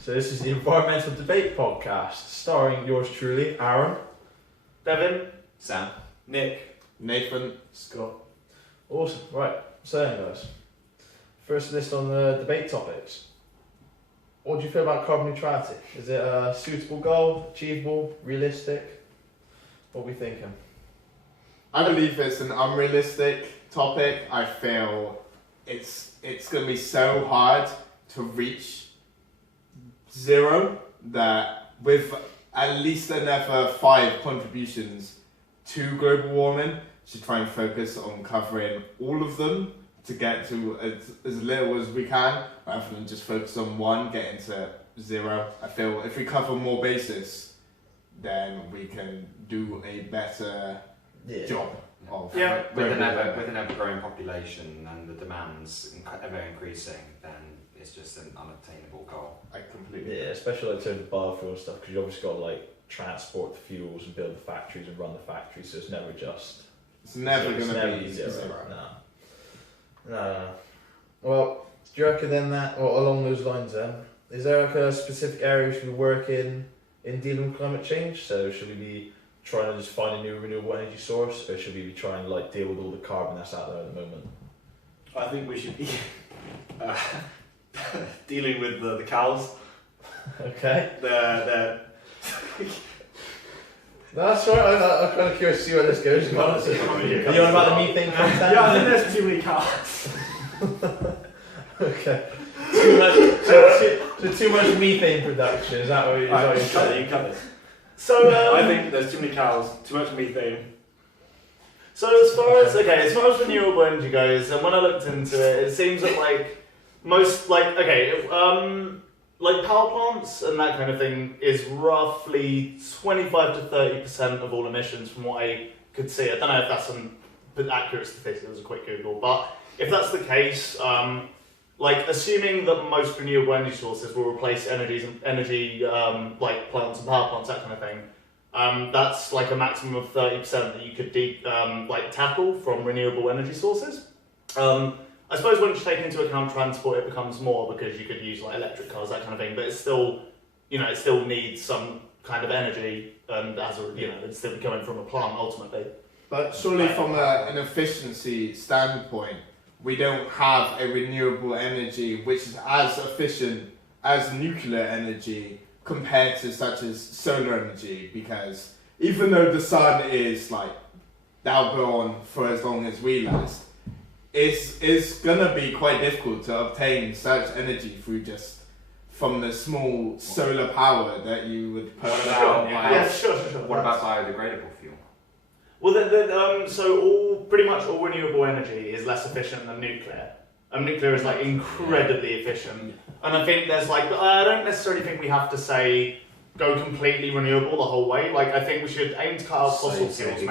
So this is the Environmental Debate Podcast, starring yours truly, Aaron, Devin, Sam, Nick, Nathan, Scott. Awesome. Right, so then guys, first list on the debate topics. What do you feel about carbon neutrality? Is it a suitable goal, achievable, realistic? What are we thinking? I believe it's an unrealistic topic. I feel it's going to be so hard to reach zero that with at least another 5 contributions to global warming, should try and focus on covering all of them to get to as little as we can, rather than just focus on one, getting to zero. I feel if we cover more bases, then we can do a better job of Yeah. global warming. With an ever-growing population and the demands ever increasing, then it's just an unobtainable goal. I completely. Yeah, especially like terms of biofuel stuff, because you obviously got to like transport the fuels and build the factories and run the factories, so it's never just. It's never going to never be zero. zero. No. Well, do you reckon then that, or along those lines then, is there like a specific area we should be working in dealing with climate change? So should we be trying to just find a new renewable energy source, or should we be trying to like deal with all the carbon that's out there at the moment? I think we should be dealing with the cows. Okay. They're That's right, I'm kind of curious to see where this goes. Are you on about the methane content? Yeah, I think there's too many cows. Okay. Too much methane production, is that what you're Right, saying? you cut this. So I think there's too many cows, too much methane. So as far as renewable energy goes, and when I looked into it, it seems that like most like power plants and that kind of thing is roughly 25 to 30% of all emissions from what I could see. I don't know if that's an accurate statistic, it was a quick Google, but if that's the case, like assuming that most renewable energy sources will replace energy like plants and power plants, that kind of thing, that's like a maximum of 30% that you could tackle from renewable energy sources. I suppose once you take into account transport, it becomes more because you could use like electric cars, that kind of thing. But it's still, it still needs some kind of energy, and it's still coming from a plant ultimately. But surely from an efficiency standpoint, we don't have a renewable energy which is as efficient as nuclear energy compared to such as solar energy, because even though the sun is like, that'll go on for as long as we last, it's gonna be quite difficult to obtain such energy through just from the small solar power that you would put Sure. Sure. What about biodegradable fuel? Well, so pretty much all renewable energy is less efficient than nuclear. Nuclear is like incredibly efficient, and I think there's like I don't necessarily think we have to say go completely renewable the whole way. Like I think we should aim to cut out fossil fuels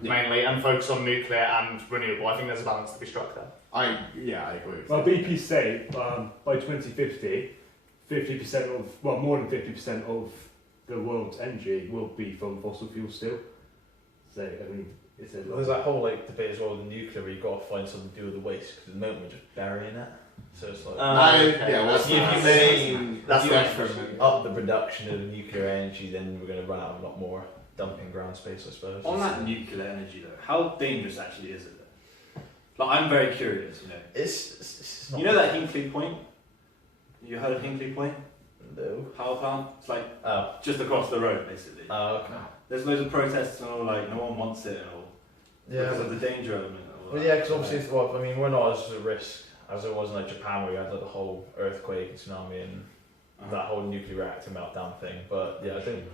mainly, and focus on nuclear and renewable. I think there's a balance to be struck there. I agree. Well, BP say by 2050, 50% of, well, more than 50% of the world's energy will be from fossil fuels still. So, I mean, it's a lot. Well, there's that whole like debate as well with the nuclear where you've got to find something to do with the waste, because at the moment we're just burying it. So it's like, up the production of nuclear energy, then we're going to run out of a lot more dumping ground space, I suppose. On that nuclear energy though, how dangerous actually is it though? Like I'm very curious, It's not. You know that Hinkley Point? You heard of Hinkley Point? No. Power plant? It's like Oh. just across the road basically. Oh, okay. There's loads of protests and all, like no one wants it and all. Yeah. Because of the danger element. Well, yeah, because obviously, we're not as at risk as it was in like Japan, where you had like the whole earthquake and tsunami and that whole nuclear reactor meltdown thing. But yeah, I think,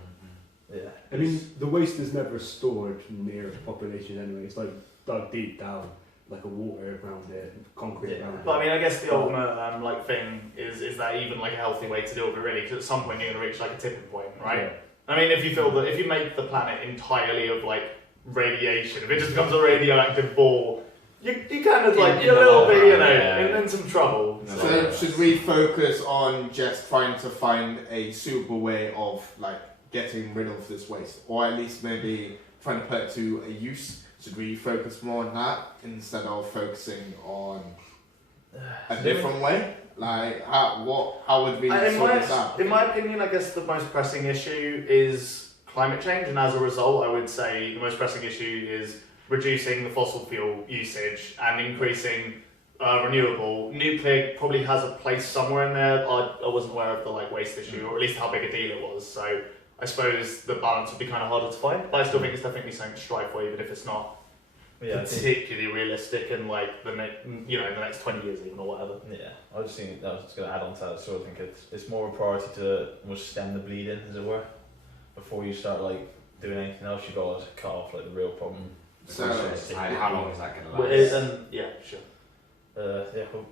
I mean, the waste is never stored near population anyway. It's like dug deep down, like a water around it, concrete around it. But I mean, I guess the ultimate thing is that even like a healthy way to deal with it really, because at some point you're going to reach like a tipping point, right? Yeah. I mean, if you make the planet entirely of like radiation, if it just becomes a radioactive ball, you kind of like you're a little bit, in some trouble. So should we focus on just trying to find a suitable way of like getting rid of this waste, or at least maybe trying to put it to a use? Should we focus more on that instead of focusing on a different way? Like, how would we sort this out? In my opinion, I guess the most pressing issue is climate change, and as a result, I would say the most pressing issue is reducing the fossil fuel usage and increasing renewable. Nuclear probably has a place somewhere in there. I wasn't aware of the waste issue, or at least how big a deal it was. So I suppose the balance would be kind of harder to find. But I still think it's definitely something to strive for, even if it's not particularly realistic in the next 20 years even or whatever. Yeah, I just think I was just going to add on to that. So I think it's more a priority to almost stem the bleeding, as it were, before you start doing anything else. You got to cut off the real problem. So, how long is that going to Well, last? yeah, sure. Well,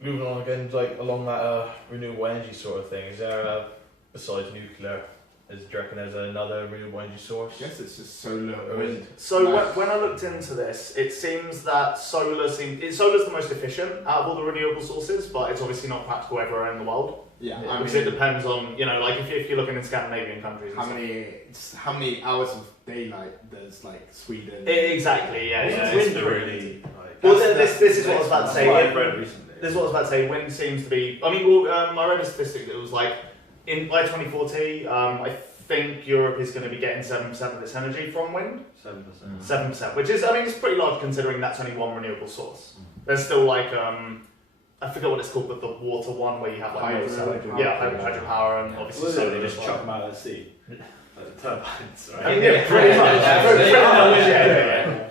moving on again, along that renewable energy sort of thing, is there, besides nuclear, do you reckon there's another renewable energy source? I guess it's just solar Or or is wind. So when I looked into this, it seems that solar's the most efficient out of all the renewable sources, but it's obviously not practical everywhere in the world. Yeah, Yeah, I Because mean, it depends on, if you're looking in Scandinavian countries. and how many hours of daylight does Sweden? Exactly, yeah. Isn't It's wind pretty- really? Well, this is what I was about to That's say. what I've read recently. This is what I was about to say. Wind seems to be. I read a statistic that was by 2040, I think Europe is going to be getting 7% of its energy from wind. 7%. 7%, which is, it's pretty large considering that's only one renewable source. There's still I forget what it's called, but the water one where you have Hydro. hydropower and obviously So they solar just as chuck well. them out of the sea. Like the turbines, right? I mean, yeah, pretty much. Pretty much, yeah.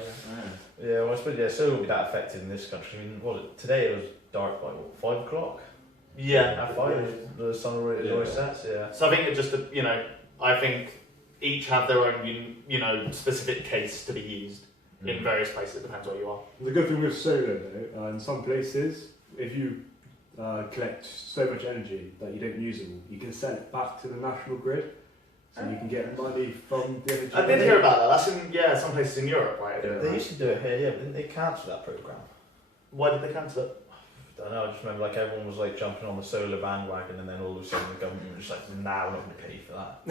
Yeah, well, I suppose solar will be that affected in this country. I mean, today it was dark by 5 o'clock? Yeah. At 5, the sun already sets, yeah. So I think it just, I think each have their own, specific case to be used in various places. It depends where you are. The good thing with solar, though, in some places, if you collect so much energy that you don't use it all, you can sell it back to the national grid, so you can get money from the energy. I did hear about that. That's in some places in Europe, right? They used to do it here, yeah, but didn't they cancel that programme? Why did they cancel it? I don't know, I just remember everyone was jumping on the solar bandwagon, and then all of a sudden the government was just nah, we're not going to pay for that.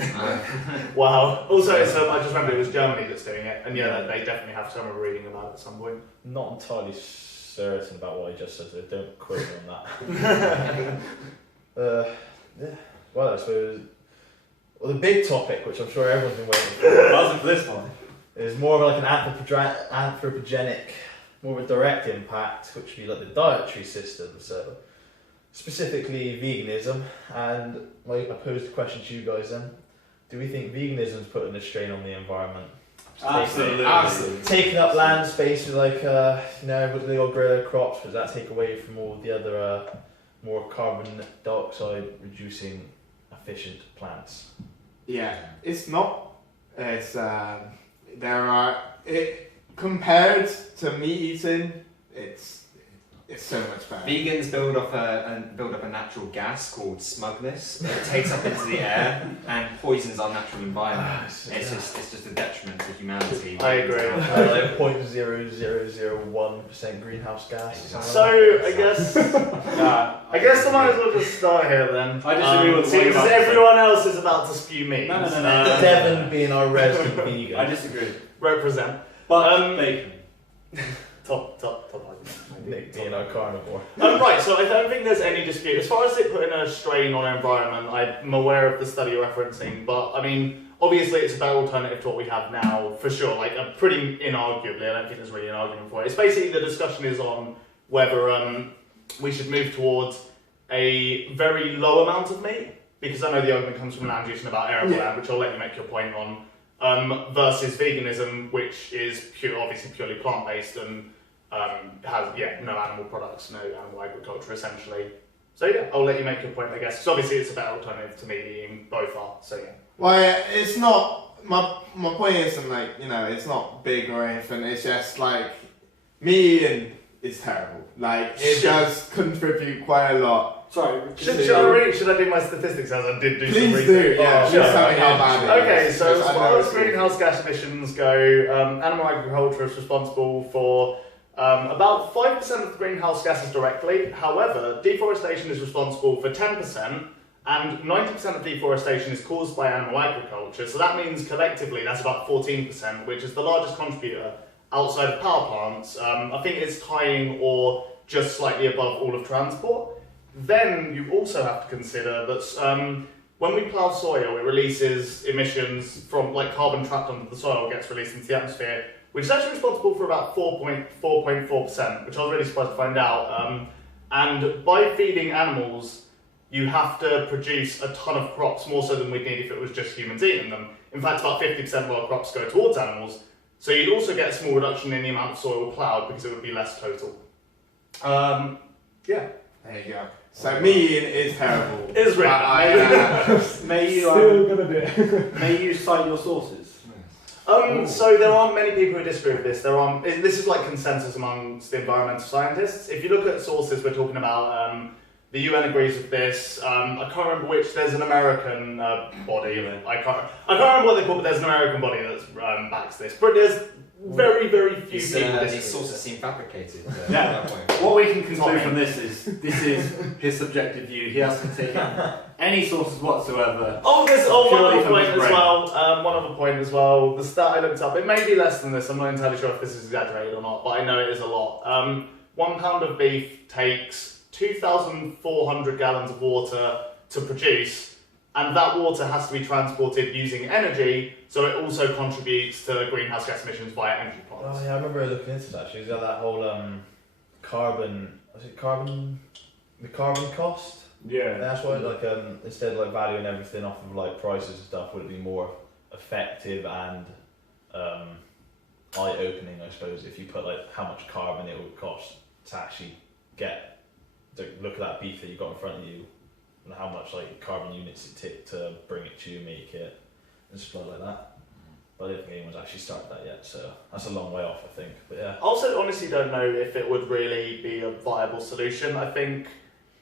Wow. Also, I just remember it was Germany that's doing it, and they definitely have some reading about it at some point. Not entirely certain about what I just said, so don't quote me on that. Yeah, well, I suppose. Well, the big topic, which I'm sure everyone's been waiting for, Buzzing for this one. is more of an anthropogenic, more of a direct impact, which would be the dietary system. So, specifically veganism. And I posed a question to you guys then. Do we think veganism is putting a strain on the environment? Absolutely. Taking up land space with with the old grow crops, does that take away from all the other more carbon dioxide reducing efficient plants? Yeah, it's not. It's compared to meat eating, it's so much better. Vegans build up a natural gas called smugness. It takes up into the air and poisons our natural environment. It's just a detriment to humanity. I agree. 0.0001% greenhouse gas. So I guess I might as well just start here then. I disagree with what you're since about to say. everyone else is about to spew memes. No. Devon being our resident vegan. I disagree. Represent. But bacon. Top. Nick being our carnivore. Right, so I don't think there's any dispute. As far as it putting a strain on our environment, I'm aware of the study you're referencing, but obviously it's a better alternative to what we have now, for sure. Pretty inarguably, I don't think there's really an argument for it. It's basically the discussion is on whether we should move towards a very low amount of meat, because I know the argument comes from land use and about arable land, which I'll let you make your point on, versus veganism, which is obviously purely plant-based and has no animal products, no animal agriculture essentially. So I'll let you make your point, I guess. So obviously it's a better alternative to me eating both are. So Well, it's not. My point isn't it's not big or anything. It's just meat eating is terrible. It does contribute quite a lot. Sorry. should I do my statistics as I did do some Please research? do. Yeah. Sure. Please tell me how bad it Okay, is. so as I far know as it's greenhouse gas emissions go, animal agriculture is responsible for about 5% of the greenhouse gases directly. However, deforestation is responsible for 10%, and 90% of deforestation is caused by animal agriculture. So that means collectively that's about 14%, which is the largest contributor outside of power plants. I think it's tying or just slightly above all of transport. then you also have to consider that when we plough soil, it releases emissions from like carbon trapped under the soil gets released into the atmosphere, which is actually responsible for about 4.4%, which I was really surprised to find out. And by feeding animals, you have to produce a ton of crops, more so than we'd need if it was just humans eating them. In fact, about 50% of our crops go towards animals. So you'd also get a small reduction in the amount of soil ploughed because it would be less total. Yeah. There you go. So me eating is terrible. It is really bad. May you Still gonna do it. may you cite your sources? So there are many people who disagree with this. This is like consensus amongst the environmental scientists. If you look at sources, we're talking about the UN agrees with this. I can't remember which. There's an American body. I can't remember what they're called, but there's an American body that backs this. But there's very, very few people. These sources seem fabricated. Yeah. At that point. What we can conclude from this is his subjective view. He hasn't taken any sources whatsoever. One Purely other from point his as brain. well. One other point as well. The stat I looked up, it may be less than this. I'm not entirely sure if this is exaggerated or not, but I know it is a lot. 1 pound of beef takes 2,400 gallons of water to produce, and that water has to be transported using energy, so it also contributes to greenhouse gas emissions via energy plants. Oh yeah, I remember looking into that. She's got that whole carbon. Was it carbon? The carbon cost. Yeah. That's why, like, instead of like valuing everything off of like prices and stuff, would it be more effective and eye-opening, I suppose, if you put like how much carbon it would cost to actually look at that beef that you got in front of you, and how much like carbon units it took to bring it to you, make it, and stuff like that. But I don't think anyone's actually started that yet, so that's a long way off, I think. But yeah. I also honestly don't know if it would really be a viable solution. I think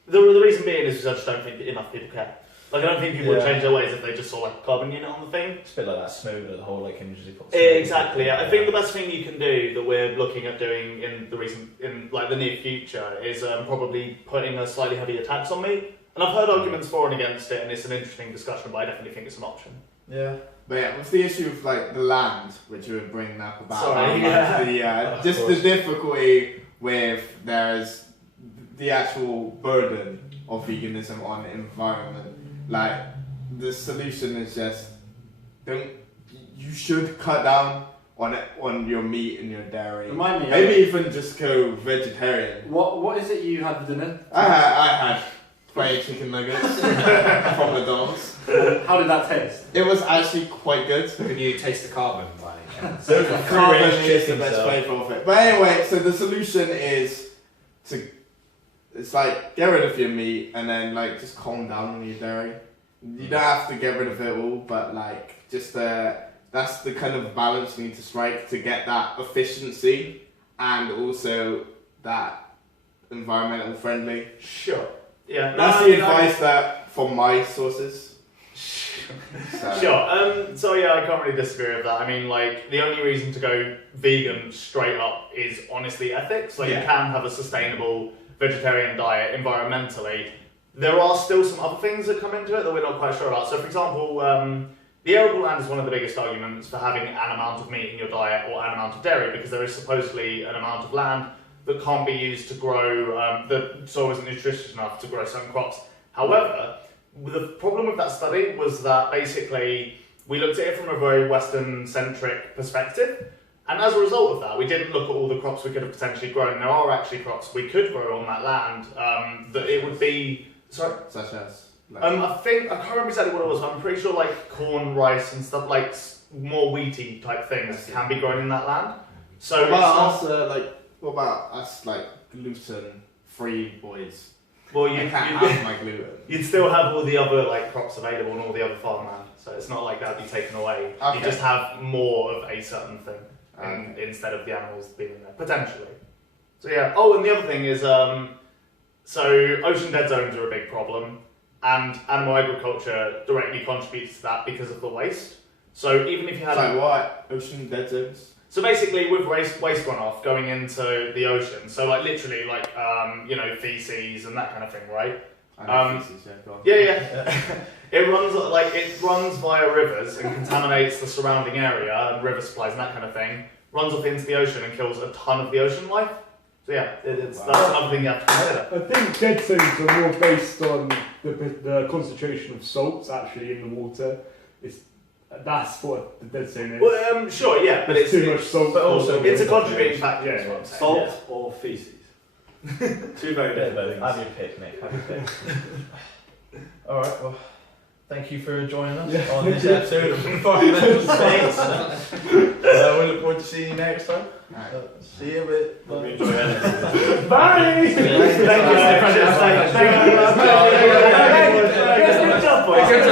the reason being is I just don't think enough people care. Like, I don't think people would change their ways if they just saw like a carbon unit on the thing. It's a bit like that smoke, the whole like images you put. Exactly. I think the best thing you can do that we're looking at doing in the near future is probably putting a slightly heavier tax on meat. And I've heard arguments for and against it, and it's an interesting discussion, but I definitely think it's an option. Yeah. But yeah, what's the issue with like the land, which we were bringing up about? Sorry, Like, just the difficulty with there's the actual burden of veganism on the environment. Like, the solution is just you should cut down on your meat and your dairy. Remind me. Maybe even just go vegetarian. What is it you had for dinner? I had plain chicken nuggets from McDonald's. How did that taste? It was actually quite good. Could you taste the carbon by any chance? So Carbon is the best flavour of it. But anyway, so the solution is it's like get rid of your meat and then like just calm down on your dairy. You don't have to get rid of it all, but like just that's the kind of balance you need to strike to get that efficiency and also that environmental friendly. Sure. Yeah. That's the advice that from my sources. Sure. So yeah, I can't really disagree with that. I mean, like, the only reason to go vegan straight up is honestly ethics. Like, you can have a sustainable vegetarian diet environmentally. There are still some other things that come into it that we're not quite sure about. So, for example, the arable land is one of the biggest arguments for having an amount of meat in your diet or an amount of dairy, because there is supposedly an amount of land that can't be used to grow, the soil isn't nutritious enough to grow certain crops. However, the problem with that study was that basically we looked at it from a very Western-centric perspective, and as a result of that, we didn't look at all the crops we could have potentially grown. There are actually crops we could grow on that land that it would be... Sorry? Such as? Like, I can't remember exactly what it was, but I'm pretty sure like corn, rice and stuff, like more wheaty type things can be grown in that land. So what about us, like, gluten-free boys? Well, I can't have my gluten. You'd still have all the other like crops available and all the other farmland, so it's not like that'd be taken away. Okay. You just have more of a certain thing instead of the animals being there, potentially. So yeah. Oh, and the other thing is, so ocean dead zones are a big problem, and animal agriculture directly contributes to that because of the waste. So even if you had Like what? Ocean dead zones? So basically, with waste runoff going into the ocean, so like literally like feces and that kind of thing, right? I know feces, go on. Yeah. It runs via rivers and contaminates the surrounding area and river supplies and that kind of thing. Runs off into the ocean and kills a ton of the ocean life. So So yeah, that's another thing you have to consider. I think dead zones are more based on the concentration of salts actually in the water. That's what the dead zone is. Well, sure, yeah, but it's too much salt. but also it's a contributing factor. Yeah, Is what I'm saying. Salt or feces? Two very different things. Have your pick, Nick. Have your pick. All right. Well, thank you for joining us Yeah, on this thank you. episode of Environmental Space. We look forward to seeing you next time. Alright. See you a bit. Hope you Bye. enjoy it. Bye! Thank you. Thank you. Thank you. Good job, boys.